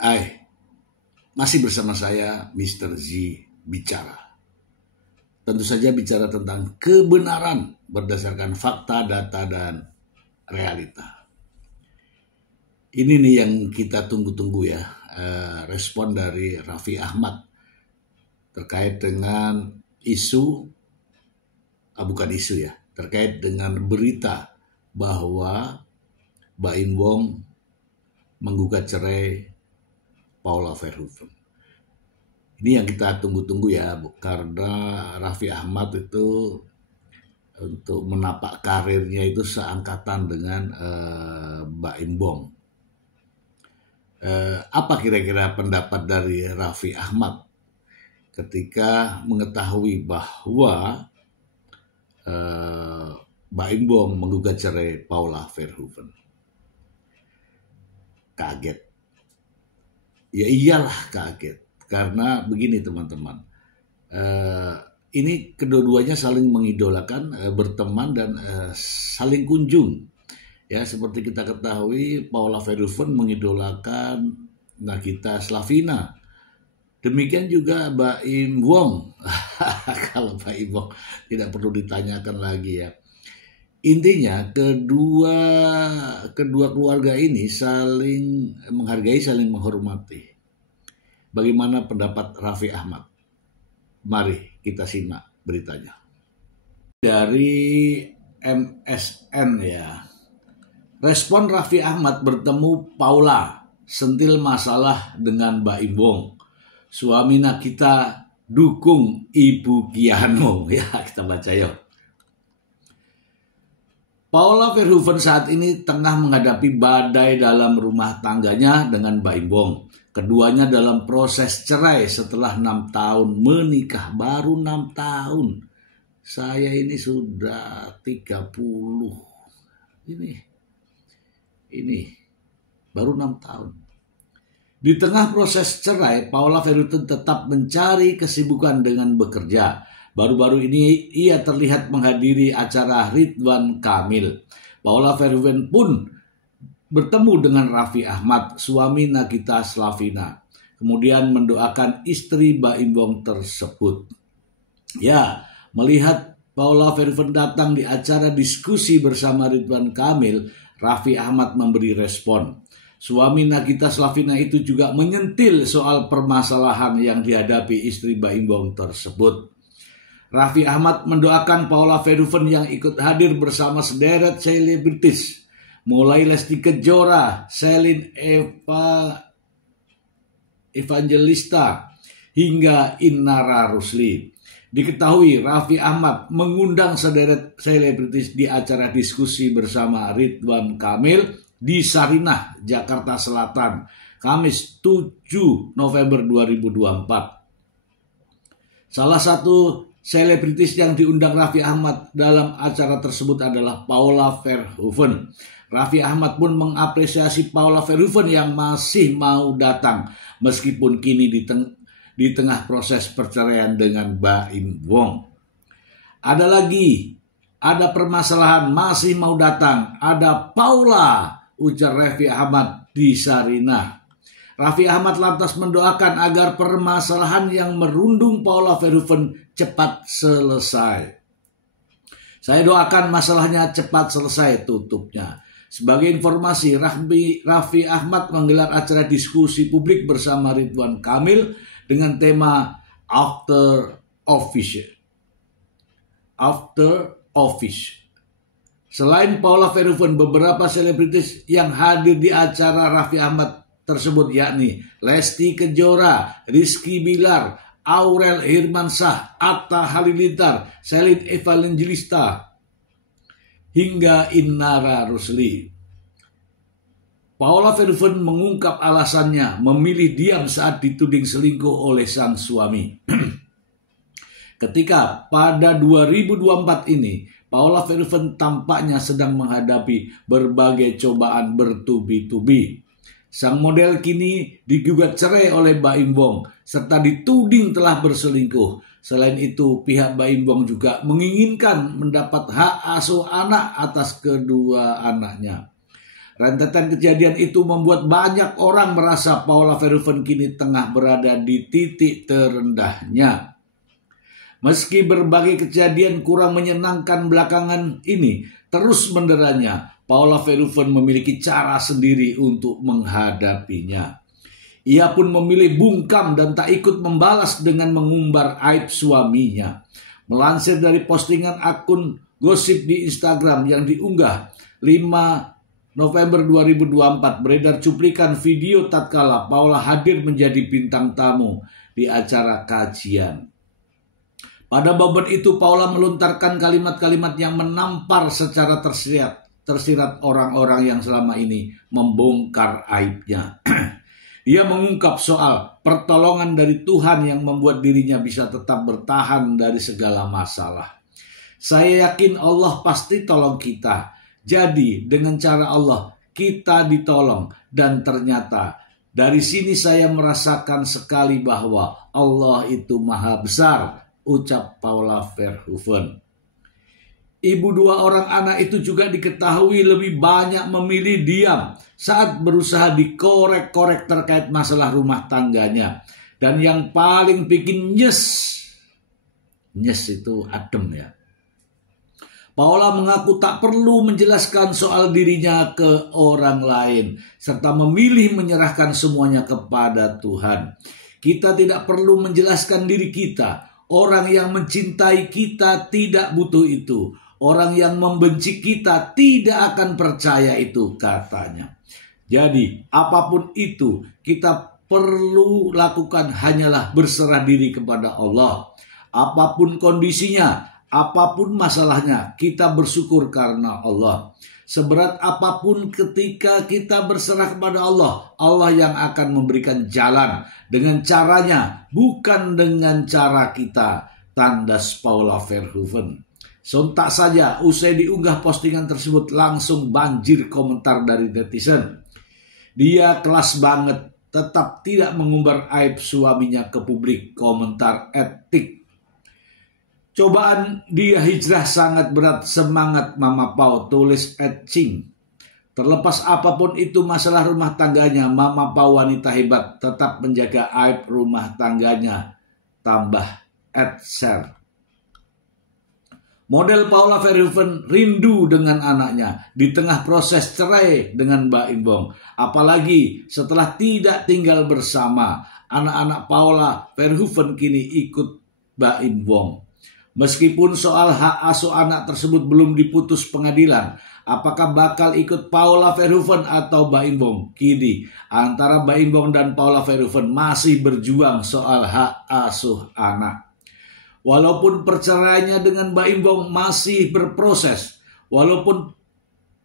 Hai, masih bersama saya Mr. Z bicara. Tentu saja bicara tentang kebenaran berdasarkan fakta, data, dan realita. Ini nih yang kita tunggu-tunggu ya, respon dari Raffi Ahmad terkait dengan terkait dengan berita bahwa Baim Wong menggugat cerai Paula Verhoeven. Ini yang kita tunggu-tunggu ya, karena Raffi Ahmad itu untuk menapak karirnya itu seangkatan dengan Baim Wong. Apa kira-kira pendapat dari Raffi Ahmad ketika mengetahui bahwa Baim Wong menggugat cerai Paula Verhoeven? Kaget. Ya iyalah kaget, karena begini teman-teman, ini kedua-duanya saling mengidolakan, berteman dan saling kunjung. Ya seperti kita ketahui, Paula Verhoeven mengidolakan Nagita Slavina. Demikian juga Baim Wong. Kalau Baim Wong tidak perlu ditanyakan lagi ya. Intinya kedua keluarga ini saling menghargai, saling menghormati. Bagaimana pendapat Raffi Ahmad? Mari kita simak beritanya. Dari MSN ya. Respon Raffi Ahmad bertemu Paula, sentil masalah dengan Baim Wong. Suami Nagita dukung Ibu Piano. Ya kita baca yuk. Paula Verhoeven saat ini tengah menghadapi badai dalam rumah tangganya dengan Baim Wong. Keduanya dalam proses cerai setelah 6 tahun menikah. Baru 6 tahun. Saya ini sudah 30. Ini baru 6 tahun. Di tengah proses cerai, Paula Verhoeven tetap mencari kesibukan dengan bekerja. Baru-baru ini ia terlihat menghadiri acara Ridwan Kamil. Paula Verhoeven pun bertemu dengan Raffi Ahmad, suami Nagita Slavina. Kemudian mendoakan istri Baim Wong tersebut. Ya, melihat Paula Verhoeven datang di acara diskusi bersama Ridwan Kamil, Raffi Ahmad memberi respon. Suami Nagita Slavina itu juga menyentil soal permasalahan yang dihadapi istri Baim Wong tersebut. Raffi Ahmad mendoakan Paula Verhoeven yang ikut hadir bersama sederet selebritis, mulai Lesti Kejora, Celine Evangelista, hingga Innara Rusli. Diketahui Raffi Ahmad mengundang sederet selebritis di acara diskusi bersama Ridwan Kamil di Sarinah, Jakarta Selatan, Kamis 7 November 2024. Salah satu selebritis yang diundang Raffi Ahmad dalam acara tersebut adalah Paula Verhoeven. Raffi Ahmad pun mengapresiasi Paula Verhoeven yang masih mau datang meskipun kini di tengah proses perceraian dengan Baim Wong. Ada permasalahan, masih mau datang. Ada Paula, ujar Raffi Ahmad di Sarinah. Raffi Ahmad lantas mendoakan agar permasalahan yang merundung Paula Verhoeven cepat selesai. Saya doakan masalahnya cepat selesai, tutupnya. Sebagai informasi, Raffi Ahmad menggelar acara diskusi publik bersama Ridwan Kamil dengan tema After Office. Selain Paula Verhoeven, beberapa selebritis yang hadir di acara Raffi Ahmad tersebut yakni Lesti Kejora, Rizky Bilar, Aurel Hermansyah, Atta Halilintar, Celine Evangelista, hingga Innara Rusli. Paula Verhoeven mengungkap alasannya memilih diam saat dituding selingkuh oleh sang suami. Ketika pada 2024 ini, Paula Verhoeven tampaknya sedang menghadapi berbagai cobaan bertubi-tubi. Sang model kini digugat cerai oleh Baim Wong serta dituding telah berselingkuh. Selain itu, pihak Baim Wong juga menginginkan mendapat hak asuh anak atas kedua anaknya. Rentetan kejadian itu membuat banyak orang merasa Paula Verhoeven kini tengah berada di titik terendahnya. Meski berbagai kejadian kurang menyenangkan belakangan ini terus menderanya, Paula Verhoeven memiliki cara sendiri untuk menghadapinya. Ia pun memilih bungkam dan tak ikut membalas dengan mengumbar aib suaminya. Melansir dari postingan akun gosip di Instagram yang diunggah 5 November 2024, beredar cuplikan video tatkala Paula hadir menjadi bintang tamu di acara kajian. Pada momen itu Paula melontarkan kalimat-kalimat yang menampar secara tersirat orang-orang yang selama ini membongkar aibnya. Ia mengungkap soal pertolongan dari Tuhan yang membuat dirinya bisa tetap bertahan dari segala masalah. Saya yakin Allah pasti tolong kita. Jadi dengan cara Allah kita ditolong, dan ternyata dari sini saya merasakan sekali bahwa Allah itu maha besar, ucap Paula Verhoeven. Ibu dua orang anak itu juga diketahui lebih banyak memilih diam saat berusaha dikorek-korek terkait masalah rumah tangganya. Dan yang paling bikin nyes itu adem ya. Paula mengaku tak perlu menjelaskan soal dirinya ke orang lain, serta memilih menyerahkan semuanya kepada Tuhan. Kita tidak perlu menjelaskan diri kita. Orang yang mencintai kita tidak butuh itu. Orang yang membenci kita tidak akan percaya itu, katanya. Jadi apapun itu kita perlu lakukan hanyalah berserah diri kepada Allah. Apapun kondisinya, apapun masalahnya, kita bersyukur karena Allah. Seberat apapun ketika kita berserah kepada Allah, Allah yang akan memberikan jalan dengan caranya, bukan dengan cara kita, tandas Paula Verhoeven. Sontak saja usai diunggah postingan tersebut langsung banjir komentar dari netizen. Dia kelas banget, tetap tidak mengumbar aib suaminya ke publik, komentar etik. Cobaan dia hijrah sangat berat, semangat Mama Pau, tulis Ching. Terlepas apapun itu masalah rumah tangganya, Mama Pau wanita hebat tetap menjaga aib rumah tangganya, tambah Share. Model Paula Verhoeven rindu dengan anaknya di tengah proses cerai dengan Mbak Imbong. Apalagi setelah tidak tinggal bersama, anak-anak Paula Verhoeven kini ikut Mbak Imbong. Meskipun soal hak asuh anak tersebut belum diputus pengadilan, apakah bakal ikut Paula Verhoeven atau Mbak Imbong? Kini antara Mbak Imbong dan Paula Verhoeven masih berjuang soal hak asuh anak. Walaupun perceraiannya dengan Mbak Imbong masih berproses, walaupun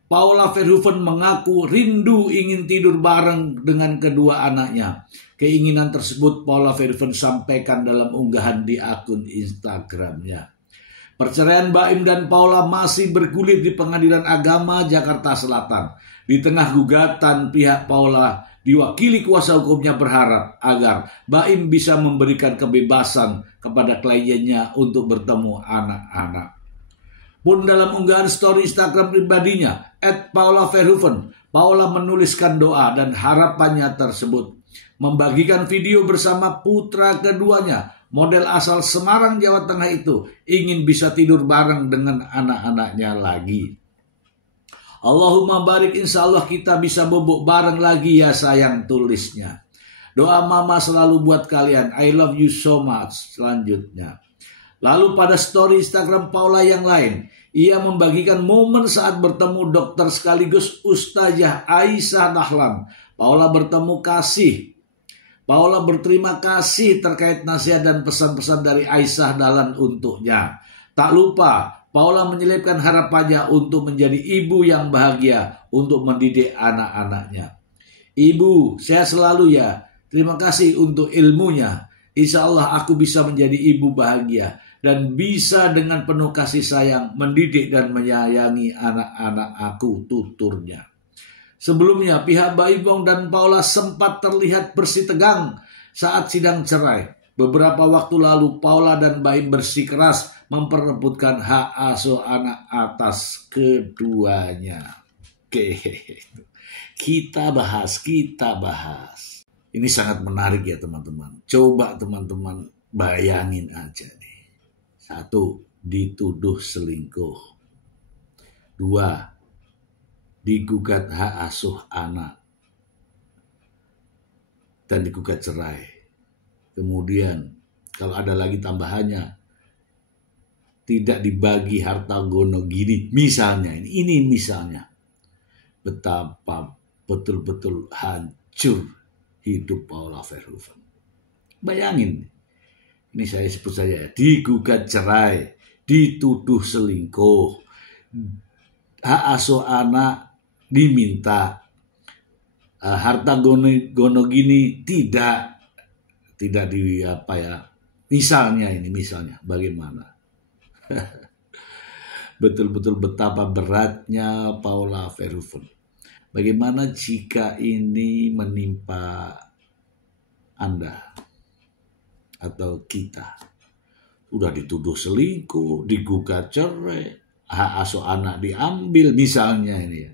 Paula Verhoeven mengaku rindu ingin tidur bareng dengan kedua anaknya, keinginan tersebut Paula Verhoeven sampaikan dalam unggahan di akun Instagramnya. Perceraian Mbak Im dan Paula masih bergulir di Pengadilan Agama Jakarta Selatan. Di tengah gugatan, pihak Paula diwakili kuasa hukumnya berharap agar Mbak Im bisa memberikan kebebasan kepada kliennya untuk bertemu anak-anak. Pun dalam unggahan story Instagram pribadinya, @Paula Verhoeven, Paula menuliskan doa dan harapannya tersebut. Membagikan video bersama putra keduanya, model asal Semarang, Jawa Tengah itu ingin bisa tidur bareng dengan anak-anaknya lagi. Allahumma barik, insya Allah kita bisa bobok bareng lagi ya sayang, tulisnya. Doa mama selalu buat kalian, I love you so much, selanjutnya. Lalu pada story Instagram Paula yang lain, ia membagikan momen saat bertemu dokter sekaligus Ustazah Aisyah Dahlan. Paula bertemu kasih. Paula berterima kasih terkait nasihat dan pesan-pesan dari Aisyah Dahlan untuknya. Tak lupa Paula menyelipkan harapannya untuk menjadi ibu yang bahagia untuk mendidik anak-anaknya. Ibu, sehat selalu ya. Terima kasih untuk ilmunya. Insya Allah aku bisa menjadi ibu bahagia dan bisa dengan penuh kasih sayang mendidik dan menyayangi anak-anak aku, tuturnya. Sebelumnya pihak Mbak Imbong dan Paula sempat terlihat bersitegang saat sidang cerai. Beberapa waktu lalu Paula dan Mbak Im bersikeras memperebutkan hak asuh anak atas keduanya. Oke. Kita bahas. Ini sangat menarik ya teman-teman. Coba teman-teman bayangin aja nih. 1, dituduh selingkuh. 2, digugat hak asuh anak dan digugat cerai. Kemudian kalau ada lagi tambahannya, tidak dibagi harta gono gini. Misalnya ini misalnya. Betapa betul-betul hancur hidup Paula Verhoeven. Bayangin, ini saya sebut saja ya, digugat cerai, dituduh selingkuh, hak asuh anak diminta, harta gono gini tidak di apa ya. Misalnya bagaimana? Betul-betul betapa beratnya Paula Verhoeven. Bagaimana jika ini menimpa Anda atau kita? Udah dituduh selingkuh, digugat cerai, hak asuh anak diambil misalnya ini ya.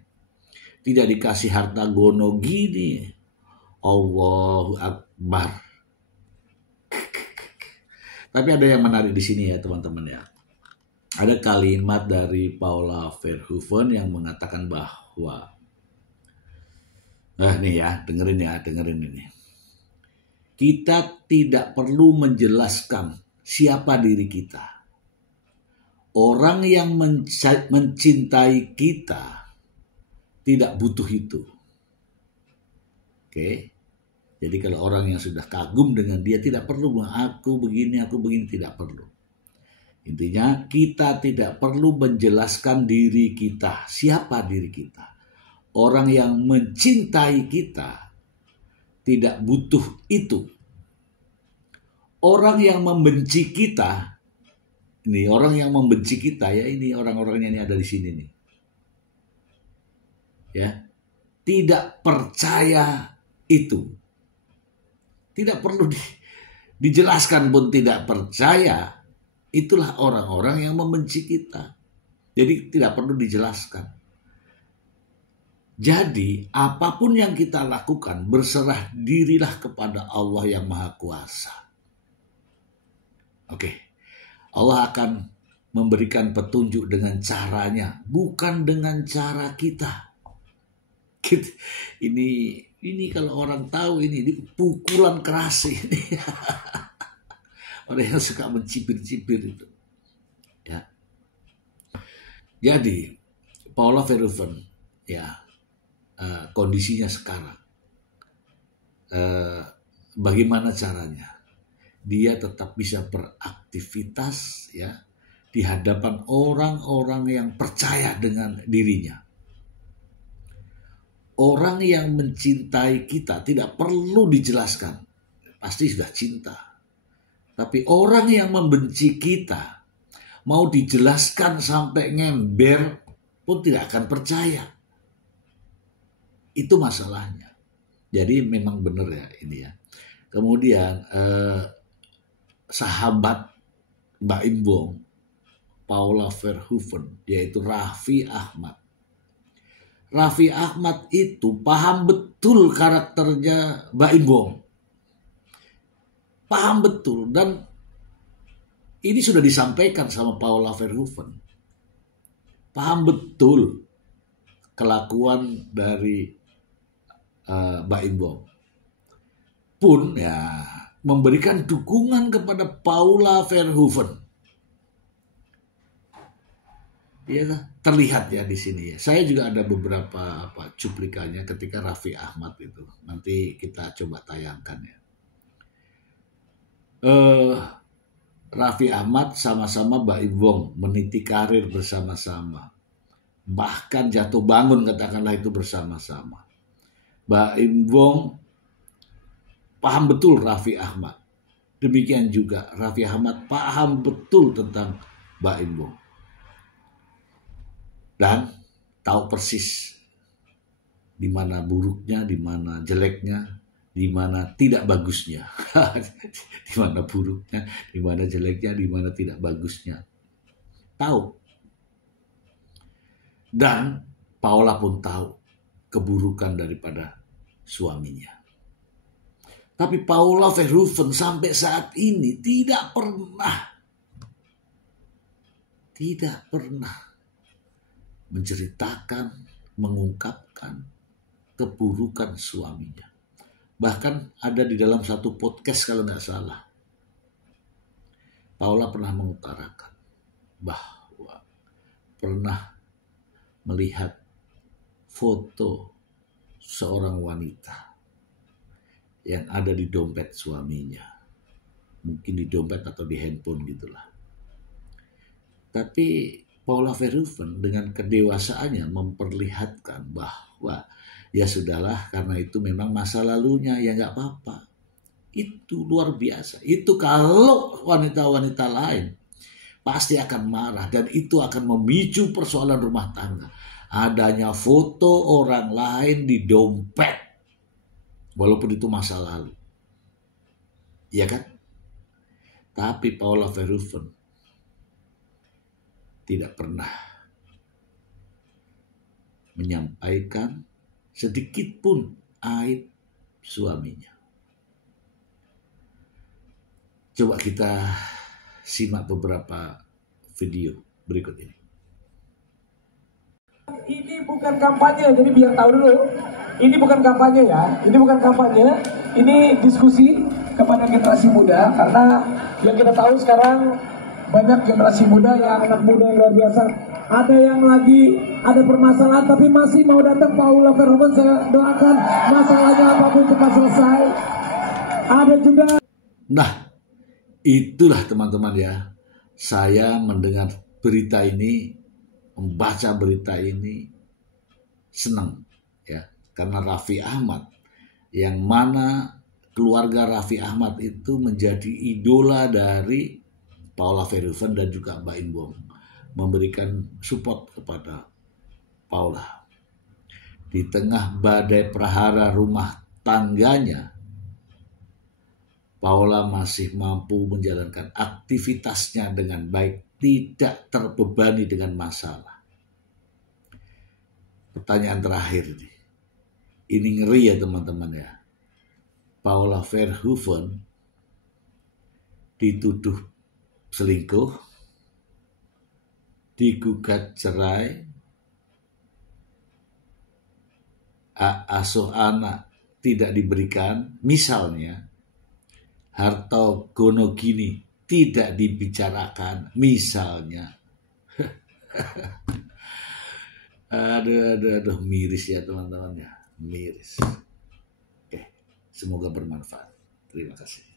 Tidak dikasih harta gono gini. Allahu Akbar. Tapi ada yang menarik di sini ya teman-teman ya. Ada kalimat dari Paula Verhoeven yang mengatakan bahwa nih ya, dengerin ini. Kita tidak perlu menjelaskan siapa diri kita. Orang yang mencintai kita tidak butuh itu. Oke. Jadi kalau orang yang sudah kagum dengan dia tidak perlu aku begini, tidak perlu. Intinya kita tidak perlu menjelaskan diri kita, siapa diri kita. Orang yang mencintai kita tidak butuh itu. Orang yang membenci kita, ini orang yang membenci kita ya, ini orang-orangnya ini ada di sini nih. Ya, tidak percaya itu. Tidak perlu dijelaskan pun tidak percaya. Itulah orang-orang yang membenci kita. Jadi tidak perlu dijelaskan. Jadi apapun yang kita lakukan, berserah dirilah kepada Allah yang Maha Kuasa. Oke, Allah akan memberikan petunjuk dengan caranya, bukan dengan cara kita. Ini kalau orang tahu ini pukulan keras ini. Orang yang suka mencibir-cibir itu. Ya. Jadi Paula Verhoeven ya. Kondisinya sekarang. Bagaimana caranya? Dia tetap bisa beraktivitas ya di hadapan orang-orang yang percaya dengan dirinya. Orang yang mencintai kita tidak perlu dijelaskan. Pasti sudah cinta. Tapi orang yang membenci kita mau dijelaskan sampai ngember pun tidak akan percaya. Itu masalahnya. Jadi memang benar ya ini ya. Kemudian sahabat Mbak Imbong, Paula Verhoeven, yaitu Raffi Ahmad. Raffi Ahmad itu paham betul karakternya Mbak Imbong. Paham betul. Dan ini sudah disampaikan sama Paula Verhoeven. Paham betul kelakuan dari Mbak Imbong pun ya memberikan dukungan kepada Paula Verhoeven. Ya, terlihat ya di sini ya. Saya juga ada beberapa cuplikannya ketika Raffi Ahmad itu. Nanti kita coba tayangkan ya. Raffi Ahmad sama-sama Mbak Imbong meniti karir bersama-sama. Bahkan jatuh bangun katakanlah itu bersama-sama. Mbak Imbong paham betul Raffi Ahmad. Demikian juga Raffi Ahmad paham betul tentang Mbak Imbong. Dan tahu persis di mana buruknya, di mana jeleknya, di mana tidak bagusnya. Di mana buruknya, di mana jeleknya, di mana tidak bagusnya. Tahu. Dan Paula pun tahu keburukan daripada suaminya. Tapi Paula Verhoeven sampai saat ini tidak pernah menceritakan, mengungkapkan keburukan suaminya. Bahkan ada di dalam satu podcast kalau nggak salah, Paula pernah mengutarakan bahwa pernah melihat foto seorang wanita yang ada di dompet suaminya. Mungkin di dompet atau di handphone gitulah. Tapi Paula Verhoeven dengan kedewasaannya memperlihatkan bahwa ya sudahlah, karena itu memang masa lalunya, ya nggak apa-apa. Itu luar biasa. Itu kalau wanita-wanita lain pasti akan marah dan itu akan memicu persoalan rumah tangga. Adanya foto orang lain di dompet. Walaupun itu masa lalu. Iya kan? Tapi Paula Verhoeven tidak pernah menyampaikan sedikit pun aib suaminya. Coba kita simak beberapa video berikut ini. Ini bukan kampanye, jadi biar tahu dulu. Ini bukan kampanye ya, ini bukan kampanye. Ini diskusi kepada generasi muda, karena yang kita tahu sekarang banyak generasi muda, yang anak muda yang luar biasa. Ada yang lagi ada permasalahan tapi masih mau datang Paula Verhoeven. Saya doakan masalahnya apapun cepat selesai. Ada juga. Nah, itulah teman-teman ya. Saya mendengar berita ini, membaca berita ini senang ya, karena Raffi Ahmad, yang mana keluarga Raffi Ahmad itu menjadi idola dari Paula Verhoeven dan juga Mbak Imbong, memberikan support kepada Paula. Di tengah badai prahara rumah tangganya, Paula masih mampu menjalankan aktivitasnya dengan baik, tidak terbebani dengan masalah. Pertanyaan terakhir nih. Ini ngeri ya teman-teman ya. Paula Verhoeven dituduh selingkuh, digugat cerai, asuh anak tidak diberikan, misalnya harta gono gini tidak dibicarakan, misalnya. Aduh, miris ya teman-teman ya, miris. Oke, semoga bermanfaat. Terima kasih.